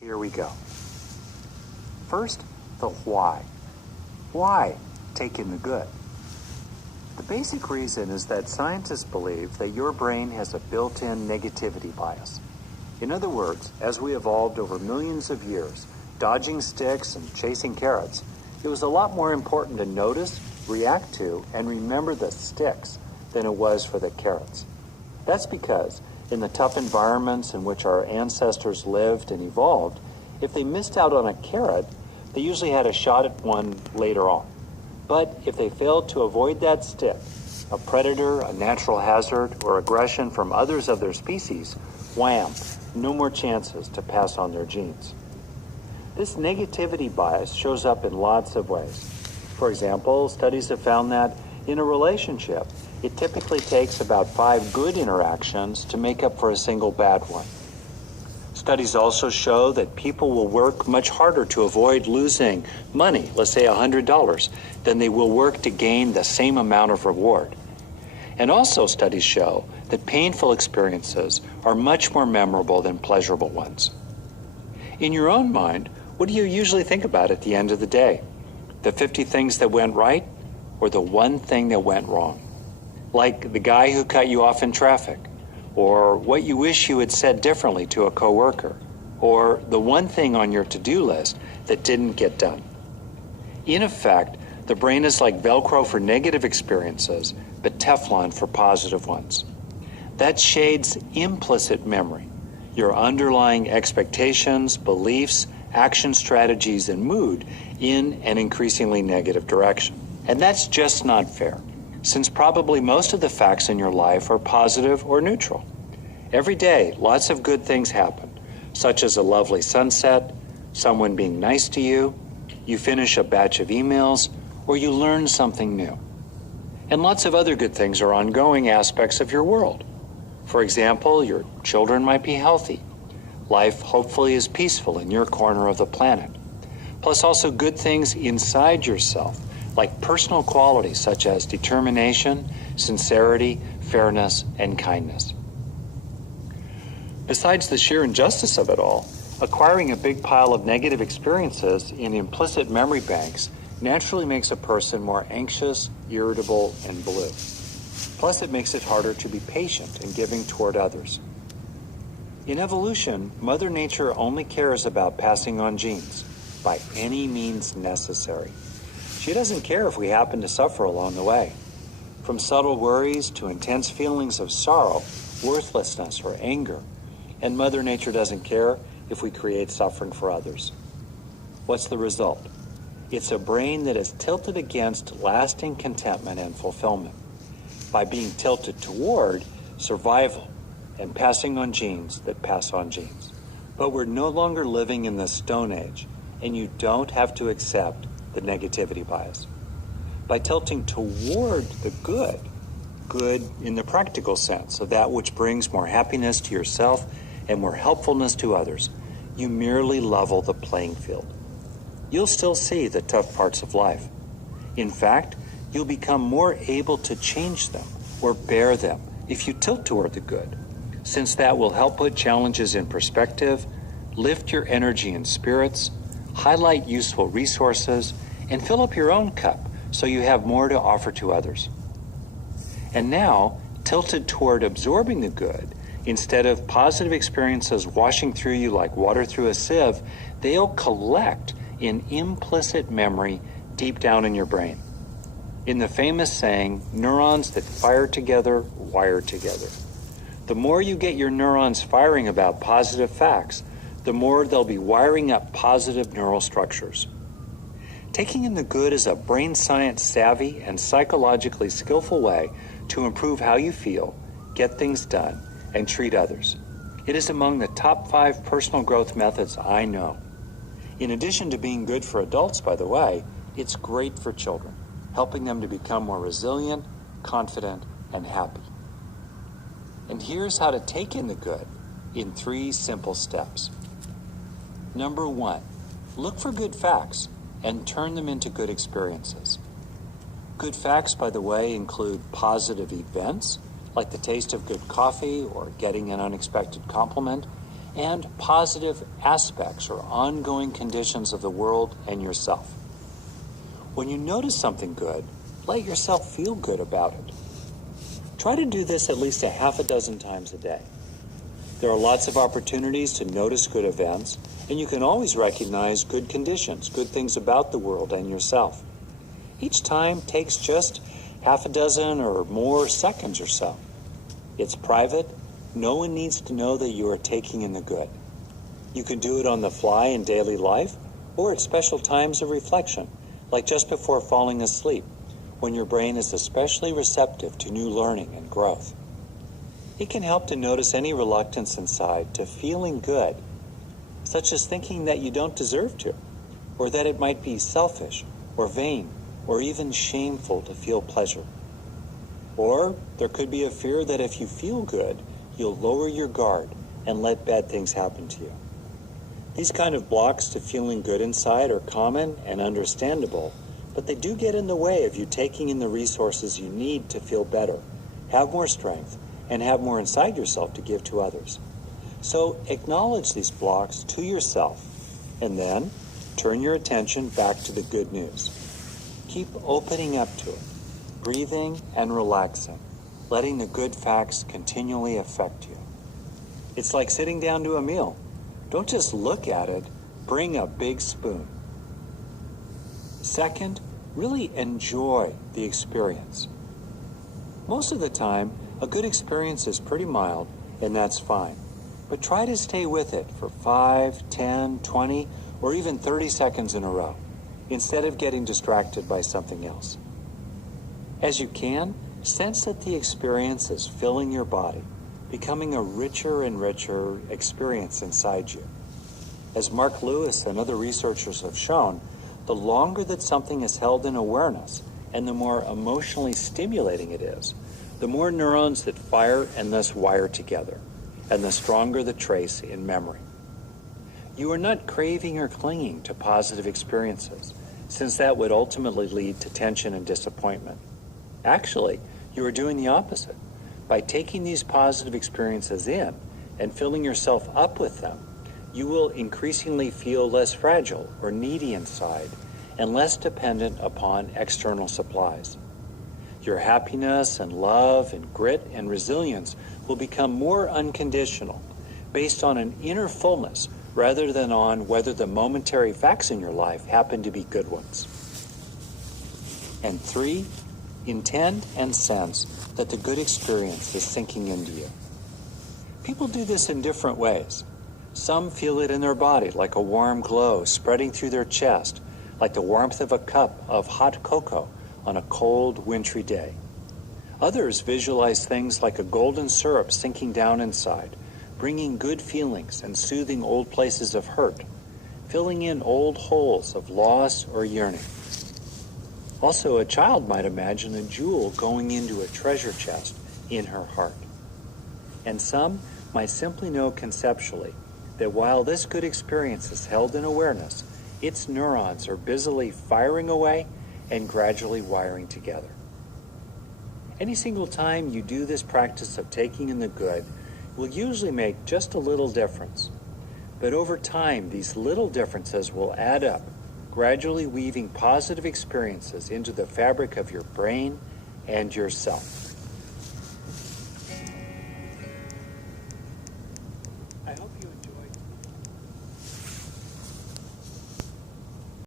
Here we go. First, the why. Why take in the good? The basic reason is that scientists believe that your brain has a built-in negativity bias. In other words, as we evolved over millions of years, dodging sticks and chasing carrots, it was a lot more important to notice, react to, and remember the sticks than it was for the carrots. That's because in the tough environments in which our ancestors lived and evolved, if they missed out on a carrot, they usually had a shot at one later on. But if they failed to avoid that stick, a predator, a natural hazard, or aggression from others of their species, wham, no more chances to pass on their genes. This negativity bias shows up in lots of ways. For example, studies have found that in a relationship, it typically takes about 5 good interactions to make up for a single bad one. Studies also show that people will work much harder to avoid losing money, let's say $100, than they will work to gain the same amount of reward. And also studies show that painful experiences are much more memorable than pleasurable ones. In your own mind, what do you usually think about at the end of the day? The 50 things that went right, or the one thing that went wrong? Like the guy who cut you off in traffic, or what you wish you had said differently to a coworker, or the one thing on your to-do list that didn't get done. In effect, the brain is like Velcro for negative experiences, but Teflon for positive ones. That shades implicit memory, your underlying expectations, beliefs, action strategies, and mood in an increasingly negative direction. And that's just not fair, since probably most of the facts in your life are positive or neutral. Every day, lots of good things happen, such as a lovely sunset, someone being nice to you, you finish a batch of emails, or you learn something new. And lots of other good things are ongoing aspects of your world. For example, your children might be healthy. Life hopefully is peaceful in your corner of the planet. Plus also good things inside yourself, like personal qualities such as determination, sincerity, fairness, and kindness. Besides the sheer injustice of it all, acquiring a big pile of negative experiences in implicit memory banks naturally makes a person more anxious, irritable, and blue. Plus, it makes it harder to be patient and giving toward others. In evolution, Mother Nature only cares about passing on genes by any means necessary. She doesn't care if we happen to suffer along the way. From subtle worries to intense feelings of sorrow, worthlessness, or anger. And Mother Nature doesn't care if we create suffering for others. What's the result? It's a brain that is tilted against lasting contentment and fulfillment by being tilted toward survival and passing on genes that pass on genes. But we're no longer living in the Stone Age, and you don't have to accept the negativity bias. By tilting toward the good in the practical sense of that which brings more happiness to yourself and more helpfulness to others, you merely level the playing field. You'll still see the tough parts of life. In fact, you'll become more able to change them or bear them if you tilt toward the good, since that will help put challenges in perspective, lift your energy and spirits, highlight useful resources, and fill up your own cup so you have more to offer to others. And now, tilted toward absorbing the good, instead of positive experiences washing through you like water through a sieve, they'll collect in implicit memory deep down in your brain. In the famous saying, neurons that fire together, wire together. The more you get your neurons firing about positive facts, the more they'll be wiring up positive neural structures. Taking in the good is a brain science savvy and psychologically skillful way to improve how you feel, get things done, and treat others. It is among the top 5 personal growth methods I know. In addition to being good for adults, by the way, it's great for children, helping them to become more resilient, confident, and happy. And here's how to take in the good in 3 simple steps. Number 1, look for good facts and turn them into good experiences. Good facts, by the way, include positive events, like the taste of good coffee or getting an unexpected compliment, and positive aspects or ongoing conditions of the world and yourself. When you notice something good, let yourself feel good about it. Try to do this at least a half a dozen times a day. There are lots of opportunities to notice good events, and you can always recognize good conditions, good things about the world and yourself. Each time takes just half a dozen or more seconds or so. It's private. No one needs to know that you are taking in the good. You can do it on the fly in daily life or at special times of reflection, like just before falling asleep, when your brain is especially receptive to new learning and growth. It can help to notice any reluctance inside to feeling good, such as thinking that you don't deserve to, or that it might be selfish or vain or even shameful to feel pleasure. Or there could be a fear that if you feel good, you'll lower your guard and let bad things happen to you. These kind of blocks to feeling good inside are common and understandable, but they do get in the way of you taking in the resources you need to feel better, have more strength, and have more inside yourself to give to others. So acknowledge these blocks to yourself, and then turn your attention back to the good news. Keep opening up to it, breathing and relaxing, letting the good facts continually affect you. It's like sitting down to a meal. Don't just look at it, bring a big spoon. Second, really enjoy the experience. Most of the time, a good experience is pretty mild, and that's fine. But try to stay with it for 5, 10, 20, or even 30 seconds in a row, instead of getting distracted by something else. As you can, sense that the experience is filling your body, becoming a richer and richer experience inside you. As Mark Lewis and other researchers have shown, the longer that something is held in awareness and the more emotionally stimulating it is, the more neurons that fire and thus wire together, and the stronger the trace in memory. You are not craving or clinging to positive experiences, since that would ultimately lead to tension and disappointment. Actually, you are doing the opposite. By taking these positive experiences in and filling yourself up with them, you will increasingly feel less fragile or needy inside and less dependent upon external supplies. Your happiness and love and grit and resilience will become more unconditional, based on an inner fullness rather than on whether the momentary facts in your life happen to be good ones. And 3, intend and sense that the good experience is sinking into you. People do this in different ways. Some feel it in their body, like a warm glow spreading through their chest, like the warmth of a cup of hot cocoa on a cold, wintry day. Others visualize things like a golden syrup sinking down inside, bringing good feelings and soothing old places of hurt, filling in old holes of loss or yearning. Also, a child might imagine a jewel going into a treasure chest in her heart. And some might simply know conceptually that while this good experience is held in awareness, its neurons are busily firing away and gradually wiring together. Any single time you do this practice of taking in the good will usually make just a little difference. But over time, these little differences will add up, gradually weaving positive experiences into the fabric of your brain and yourself.